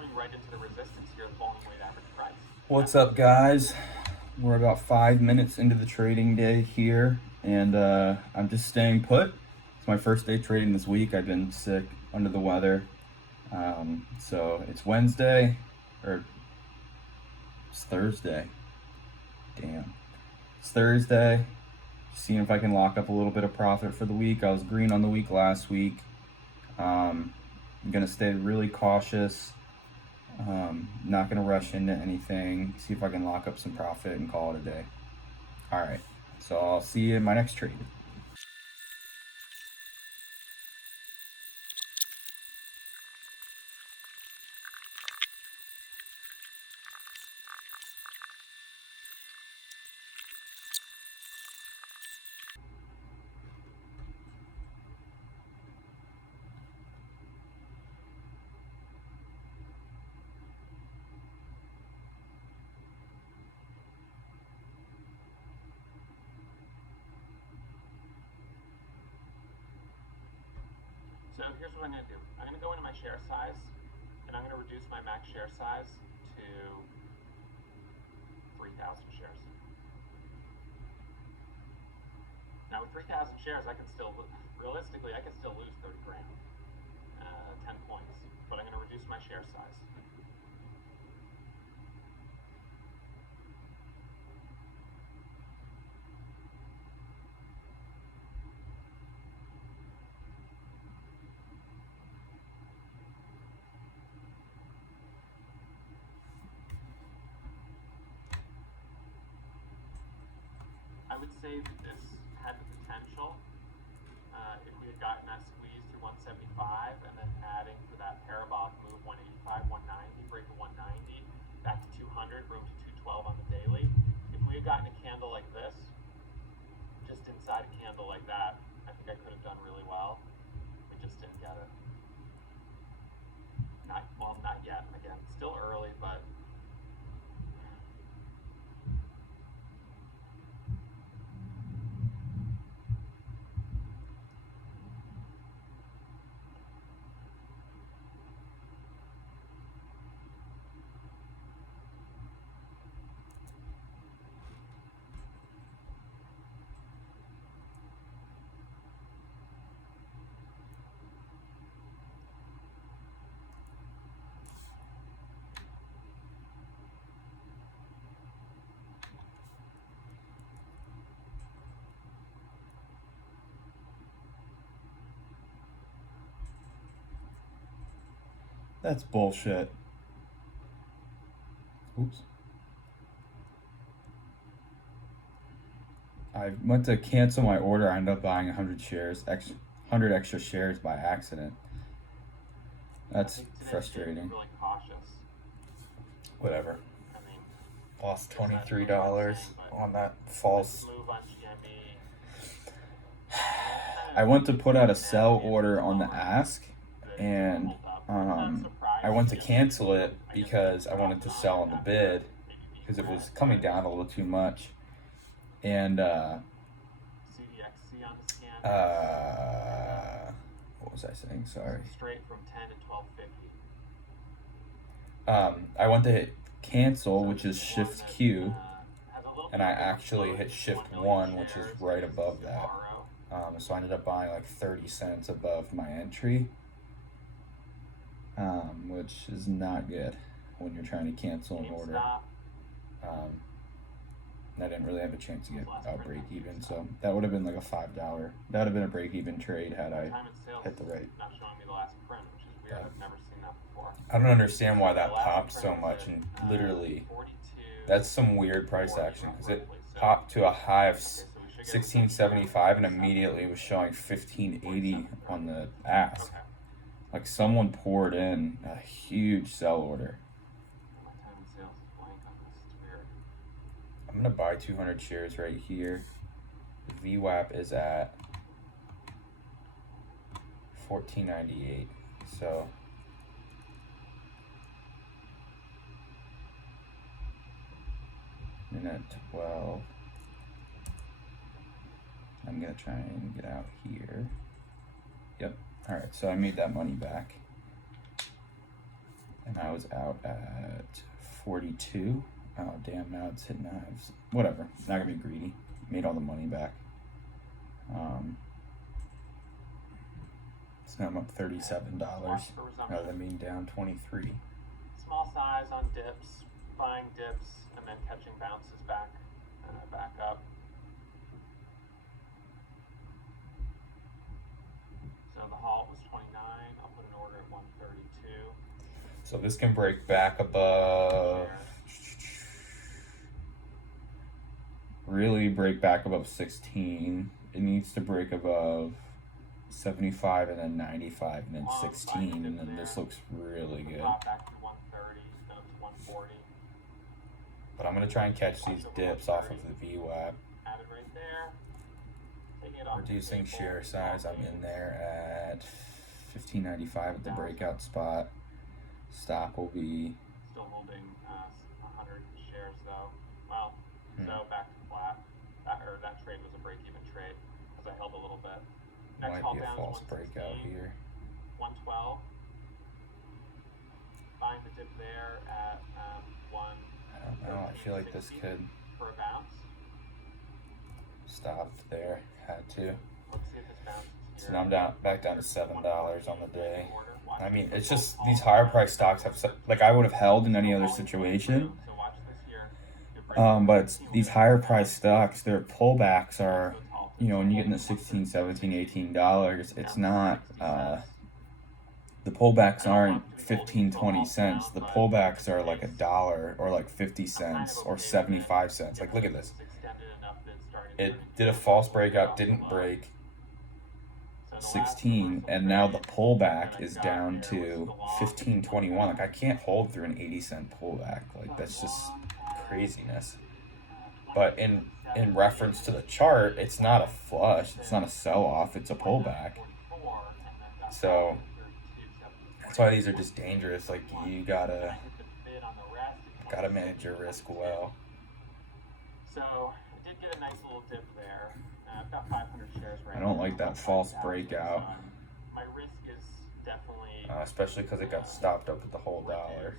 coming right into the resistance here, the volume weighted average price. What's up, guys? We're about 5 minutes into the trading day here, and I'm just staying put. It's my first day trading this week. I've been sick, under the weather. So it's Wednesday, or it's Thursday. Damn. It's Thursday. Seeing if I can lock up a little bit of profit for the week. I was green on the week last week. I'm going to stay really cautious. Not going to rush into anything. See if I can lock up some profit and call it a day. All right. So I'll see you in my next trade. So here's what I'm going to do. I'm going to go into my share size, and I'm going to reduce my max share size to 3,000 shares. Now with 3,000 shares, I can still, realistically, I can still lose 30 grand, 10 points, but I'm going to reduce my share size. I would say that this had the potential, if we had gotten that squeeze through 175 and then adding for that parabolic move 185, 190, break of 190, back to 200, room to 212 on the daily. If we had gotten a candle like this, just inside a candle like that, I think I could have done really well. We just didn't get it. Not yet. Again, still early, but That's bullshit. Oops. I went to cancel my order. I ended up buying 100 extra shares by accident. That's frustrating. Really cautious. Whatever. I mean, Lost $23 on that false. move on GME. I went to put out a sell order on the ask, and I went to cancel it because I wanted to sell on the bid because it was coming down a little too much. And CDXC on the scan. what was I saying? Sorry. Straight from 10 to 1250. I went to hit cancel, which is Shift Q, and I actually hit Shift 1, which is right above that. So I ended up buying like 30 cents above my entry, which is not good when you're trying to cancel an order. I didn't really have a chance to get out break even, so that would have been like a $5. That would have been a break even trade had I hit the rate. Not showing me the last print, which is weird. I've never seen that before. I don't understand why that popped so much, and literally, that's some weird price action because it popped to a high of 1675 and immediately was showing 1580 on the ask. Like someone poured in a huge sell order. I'm gonna buy 200 shares right here. The VWAP is at 1498. So minute 12. I'm gonna try and get out here. Yep. All right. So I made that money back, and I now is out at 42. Oh damn! Now it's hitting knives. Whatever. Not gonna be greedy. Made all the money back. So now I'm up $37 rather than being down 23. Small size on dips, buying dips, and then catching bounces back up. So the halt was 29. I'll put an order at 132. So this can break back above. Really break back above 16. It needs to break above 75 and then 95 and then 16, and then this looks really good. Back to 130, down to 140. But I'm gonna try and catch these dips off of the VWAP. Added right there. Reducing shear size, I'm in there at 1595 at the breakout spot. Stop will be still holding 100 shares though. Well, so back to flat. That trade was a break-even trade because I held a little bit. Next might be a false breakout here. 112. Buying the dip there at 1. I don't know. I feel like this could for a bounce. Stopped there. Had to. Let's see if this bounces here. So now I'm back down to $7 on the day. I mean, it's just these higher price stocks have like I would have held in any other situation. But it's these higher price stocks, their pullbacks are, you know, when you get in the $16, $17, $18, it's not, the pullbacks aren't 15, 20 cents. The pullbacks are like $1 or like 50 cents or 75 cents. Like, look at this. It did a false breakout, didn't break 16, and now the pullback is down to 15.21. Like, I can't hold through an 80-cent pullback. Like, that's just craziness. But in reference to the chart, it's not a flush, it's not a sell-off, it's a pullback. So that's why these are just dangerous. Like, you gotta manage your risk well. So I did get a nice little dip there. I've got 500 shares right now. I don't like that false breakout. My risk is definitely especially because it got stopped up at the whole dollar.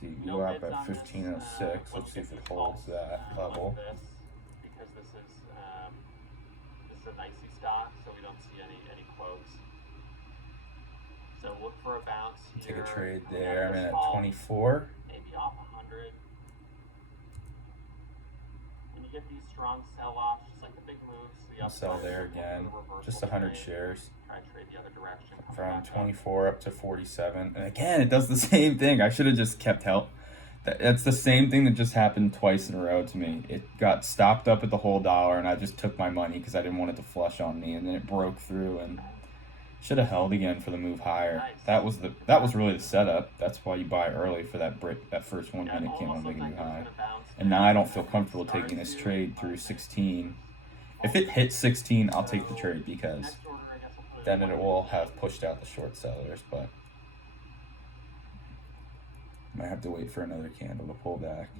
See, you go up at 15.06. Let's see if it holds that level. Because this is a nicey stock, so we don't see any quotes. So look for a bounce here. Take a trade there. I'm in at 24. Maybe off 100. When you get these strong sell-offs, just like the big moves, the sell there again. Just 100 shares. Try and trade the other direction. From 24 up to 47. And again, it does the same thing. I should have just kept help. That's the same thing that just happened twice in a row to me. It got stopped up at the whole dollar, and I just took my money because I didn't want it to flush on me, and then it broke through and should have held again for the move higher. That was really the setup. That's why you buy early for that break, that first 1 minute candle making you high. And now I don't feel comfortable taking this trade through 16. If it hits 16, I'll take the trade because then it will have pushed out the short sellers, but might have to wait for another candle to pull back.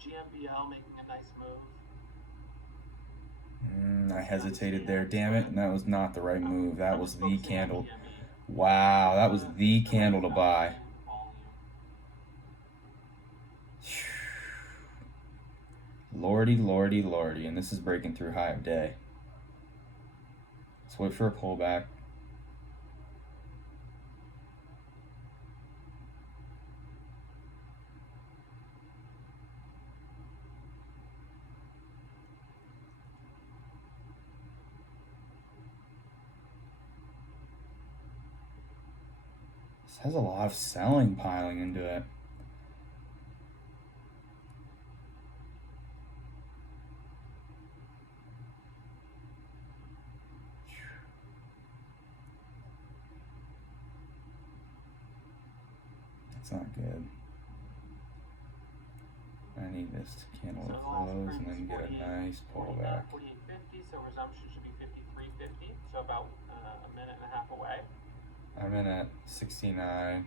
GMBL making a nice move. I hesitated there, damn it, and that was not the right move. That was the candle. Wow, that was the candle to buy. Lordy, lordy, lordy, and this is breaking through high of day. Let's wait for a pullback. This has a lot of selling piling into it. That's not good. I need this candle to close and then get a nice pullback. 48.50, so resumption should be 53.50, so about a minute and a half away. I'm in at 69.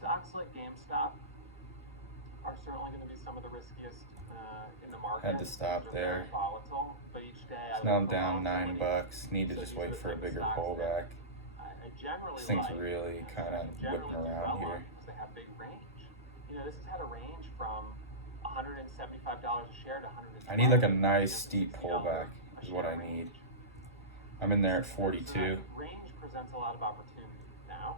stocks like GameStop are certainly going to be some of the riskiest in the market. Had to stop They're there. very volatile, but each day So now I'm down $9. Need to just wait for a bigger pullback. I generally This thing's like, really kind of whipping around here. because they have big range. You know, this has had a range from $175 a share to $100. I need like a nice steep pullback is what I need. I'm in there at 42. Range presents a lot of opportunity now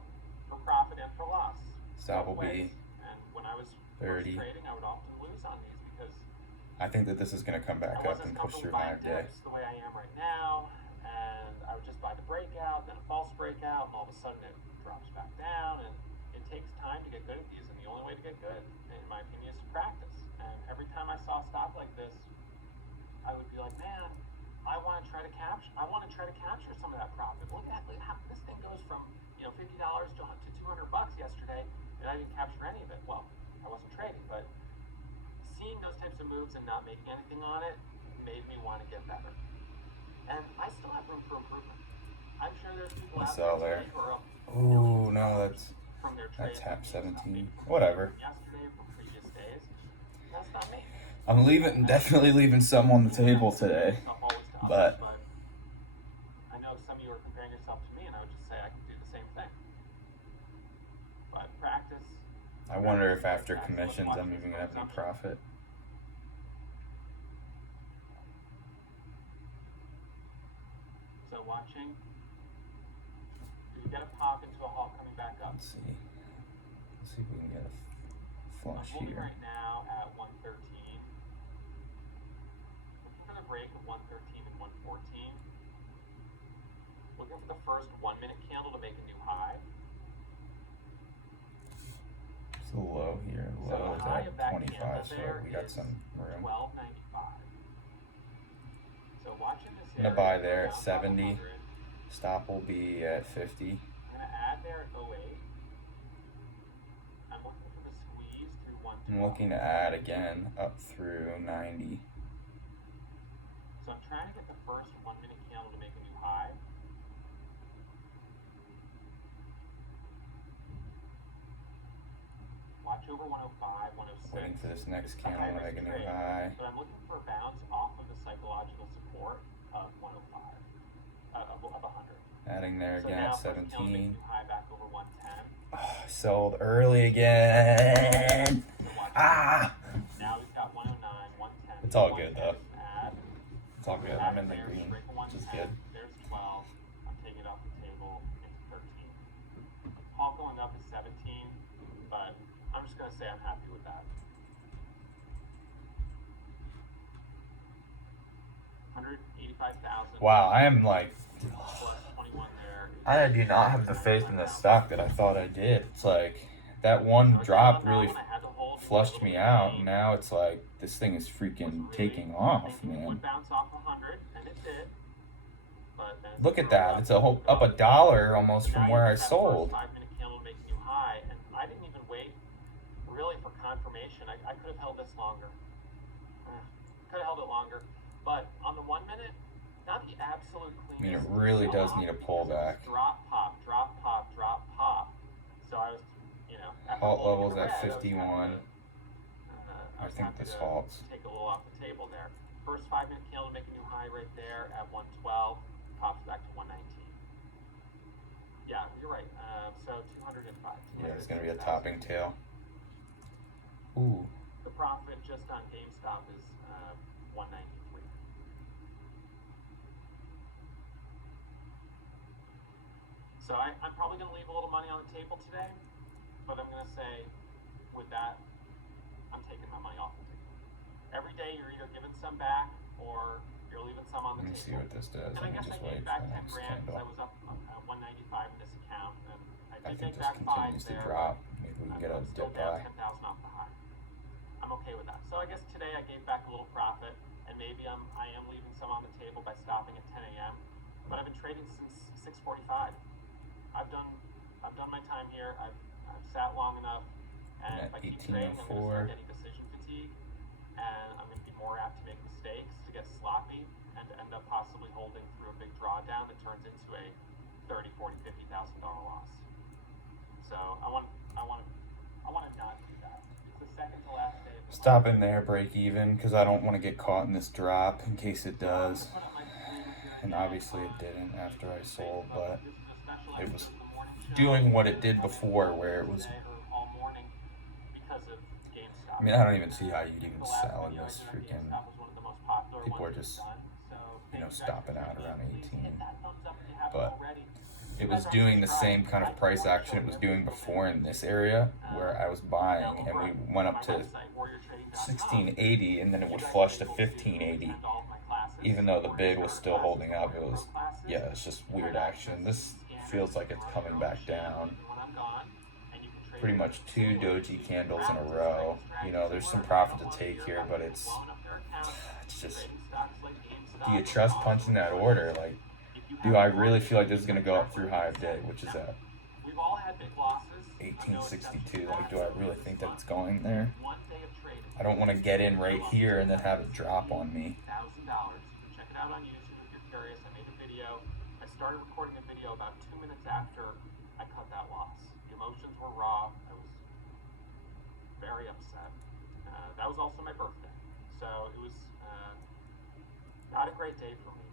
for profit and for loss. Stop will be And when I was 30. trading, I would often lose on these because I think that this is going to come back up and push through higher day. the way I am right now, and I would just buy the breakout, then a false breakout, and all of a sudden it drops back down, and it takes time to get good at these, and the only way to get good, in my opinion, is to practice. And every time I saw a stock like this, I would be like, man, I want to try to capture some of that profit. Look at how this thing goes from $50 to $200 yesterday, and I didn't capture any of it. Well, I wasn't trading, but seeing those types of moves and not making anything on it made me want to get better. And I still have room for improvement. I'm sure there's people out there who are up. Oh no, from their that's trades half 17. Whatever. yesterday or from previous days. That's not me. I'm definitely leaving some on the table today. But I know some of you are comparing yourself to me, and I would just say I can do the same thing. But practice. I wonder if after commissions I'm even gonna have any profit. So watching. Do we get a pop into a hall coming back up? Let's see. Let's see if we can get a flush I'm holding here. right now at 113. Looking for the break of 113 and 114. Looking for the first 1 minute candle to make a new high. It's a low here. Low is at 25, so we got some room. 12.95. So watching this. I'm gonna buy there at 70. Stop will be at 50. I'm gonna add there at 08. I'm looking for the squeeze through 112. I'm looking to add again up through 90. So I'm trying to get the first 1 minute candle to make a new high. Watch over 105, 106. Waiting for this next candle to make a new high. But I'm looking for a bounce off of the psychological support of 105, of 100. Adding there So again now at first candle makes a 17. new high back over 110. Oh, sold early again. Ah! Now we've got 109, 110. It's all good though. Add. It's all good. I'm in the green, Break a which is 110. good. There's 12. I'm taking it off the table into 13. Hall going up is 17, but I'm just going to say I'm happy with that. 185,000. Wow, I am like, Plus 21 there. I do not have the faith in this stock that I thought I did. It's like that one drop really flushed me out, and now it's like this thing is freaking taking off, man. Bounce off 100, and it did. But then Look at that. It's up $1 almost from where I sold. 5 minute candle to make a new high, and I didn't even wait really for confirmation. I could have held this longer. Could have held it longer. But on the 1 minute, not the absolute cleanest. I mean, it really does need a pullback. Drop, pop, drop, pop, drop, pop. So I was, Halt levels at 51. I think this halts. Take a little off the table there. First 5 minute candle to make a new high right there at 112. Pops back to 119. Yeah, you're right. So 205. Yeah, it's going to be a topping tail. Ooh. The profit just on GameStop is 193. So I'm probably going to leave a little money on the table today, but I'm going to say with that, I'm taking my money off the table. Every day you're either giving some back or you're leaving some on the Let me table. see what this does. And I Let me guess I just gave wait back for the 10 next grand because I candle. was up 195 in this account, and I I did think make this back 5 continues to there. drop. Maybe we can get a I'm still dip down buy. 10,000 off the high. I'm okay with that. So I guess today I gave back a little profit, and maybe I am leaving some on the table by stopping at 10 a.m. But I've been trading since 6:45. I've done my time here. I've sat long enough, and At if I keep trading, I'm going to 1804. start getting decision fatigue, and I'm going to be more apt to make mistakes, to get sloppy, and to end up possibly holding through a big drawdown that turns into a $30,000, $40,000, $50,000 loss. So I want to stop in there, break even, because I don't want to get caught in this drop in case it does. And obviously it didn't after I sold, but it was doing what it did before, where it was. I mean, I don't even see how you'd even sell in this freaking. People are just, stopping out around 18. But it was doing the same kind of price action it was doing before in this area where I was buying, and we went up to 1680, and then it would flush to 1580. Even though the bid was still holding up, it's just weird action. This feels like it's coming back down. Pretty much 2 doji candles in a row. There's some profit to take here, but it's just, do you trust punching that order? Like, do I really feel like this is going to go up through high of day, which is at 1862? Like, do I really think that it's going there? I don't want to get in right here and then have it drop on me. Check it out on YouTube if you're curious. I made a video. I started recording a video about 2 minutes after I cut that loss. The emotions were raw. I was very upset. That was also my birthday. So it was not a great day for me.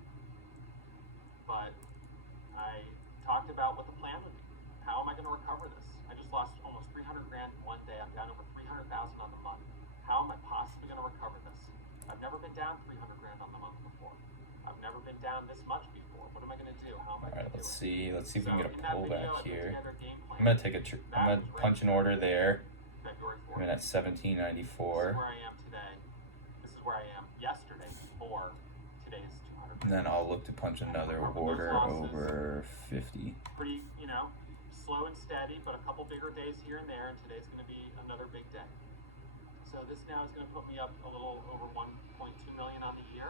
But I talked about what the plan would be. How am I going to recover this? I just lost almost 300 grand in one day. I'm down over 300,000 on the month. How am I possibly going to recover this? I've never been down 300 grand on the month before. I've never been down this much before. What am I going to do? How am I going to do it? Let's see if we can get a pullback here. I'm going to take I'm going to punch an order there. I'm at 1794. This is where I am today. This is where I am yesterday before today's 200. And then I'll look to punch another order over 50. Pretty, slow and steady, but a couple bigger days here and there, and today's going to be another big day. So this now is going to put me up a little over 1.2 million on the year.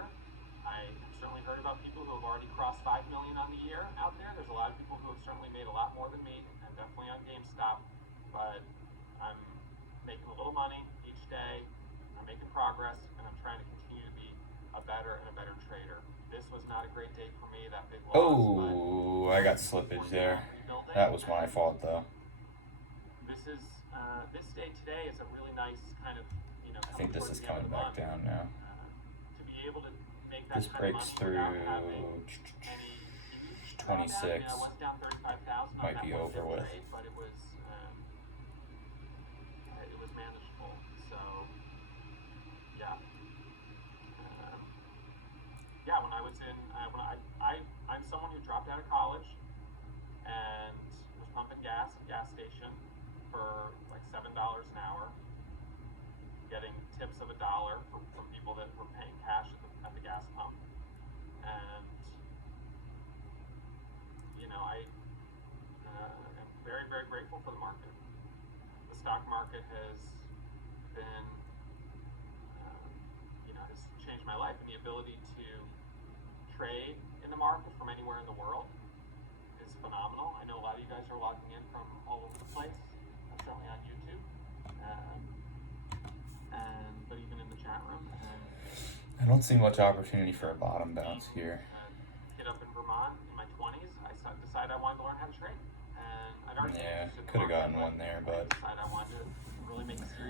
I have certainly heard about people who have already crossed 5 million on the year out there. There's a lot of people who have certainly made a lot more than me, and definitely on GameStop. But I'm making a little money each day. I'm making progress, and I'm trying to continue to be a better and a better trader. This was not a great day for me. That big loss. Oh, I got slippage there. That was my fault, though. This day today is a really nice kind of, I think this is coming back down now. To be able to make that this breaks through 26. Might be over with. But it was manageable. So yeah. When I was I'm someone who dropped out of college and was pumping gas at a gas station for like $7 an hour, getting tips of $1 from people that were paying cash at the gas pump. And I am very, very grateful for the market. The stock market has been has changed my life, and the ability to trade in the market from anywhere in the world is phenomenal. I know a lot of you guys are logging in from all over the place, certainly on YouTube, but even in the chat room. I don't see much opportunity for a bottom bounce here. Kid up in Vermont in my 20s, I decided I wanted to learn how to trade. And could have gotten one there, but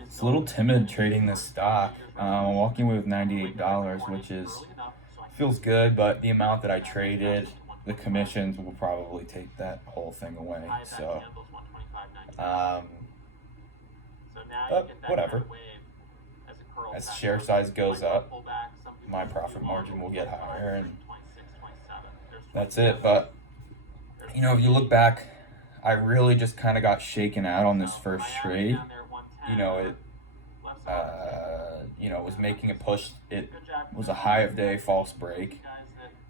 it's a little timid trading this stock. Walking away with $98, which feels good, but the amount that I traded, the commissions will probably take that whole thing away. So, but whatever. As share size goes up, my profit margin will get higher, and that's it. But if you look back, I really just kind of got shaken out on this first trade. It was making a push. It was a high of day false break,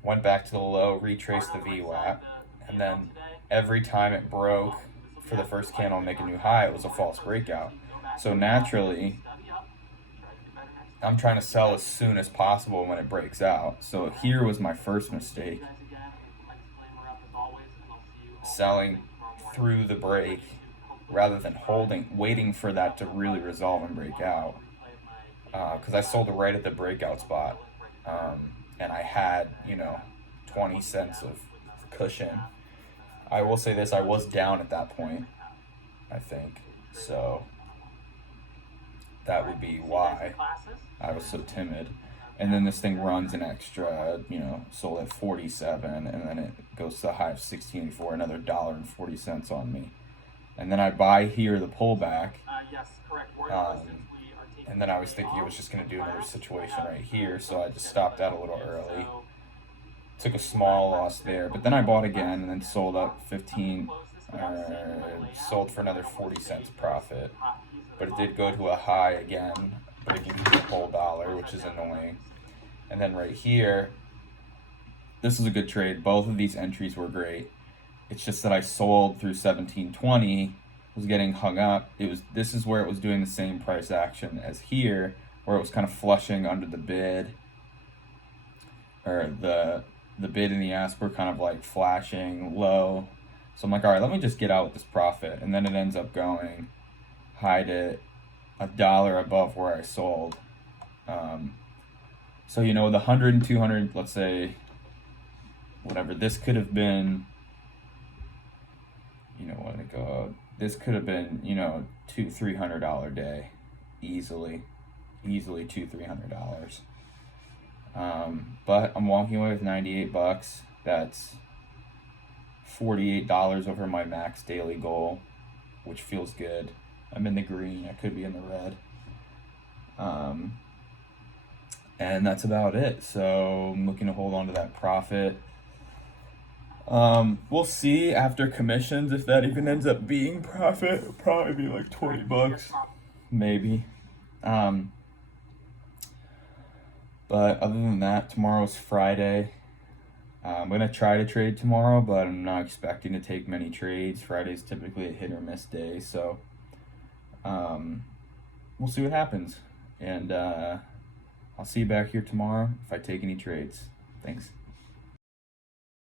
went back to the low, retraced the VWAP, and then every time it broke for the first candle and make a new high, it was a false breakout. So naturally, I'm trying to sell as soon as possible when it breaks out. So here was my first mistake. Selling through the break rather than waiting for that to really resolve and break out. Because I sold it right at the breakout spot. And I had, 20 cents of cushion. I will say this, I was down at that point, I think. So that would be why I was so timid. And then this thing runs an extra, sold at 47, and then it goes to the high of 16.84, another $1.40 on me. And then I buy here the pullback. Yes, correct. And then I was thinking it was just going to do another situation right here, so I just stopped out a little early. Took a small loss there, but then I bought again and then sold up 15, sold for another 40 cents profit. But it did go to a high again, but it gave me the whole dollar, which is annoying. And then right here, this is a good trade. Both of these entries were great. It's just that I sold through 17.20, was getting hung up. This is where it was doing the same price action as here, where it was kind of flushing under the bid, or the bid and the ask were kind of like flashing low. So I'm like, all right, let me just get out with this profit. And then it ends up going high to $1 above where I sold. So, the 100 and 200, let's say, whatever, this could have been, this could have been, $200-$300 day, easily $200-$300. But I'm walking away with $98. That's $48 over my max daily goal, which feels good. I'm in the green. I could be in the red. And that's about it. So I'm looking to hold on to that profit. We'll see after commissions if that even ends up being profit. It'll probably be like $20, maybe. But other than that, tomorrow's Friday. I'm going to try to trade tomorrow, but I'm not expecting to take many trades. Friday's typically a hit or miss day, so we'll see what happens. And I'll see you back here tomorrow if I take any trades. Thanks.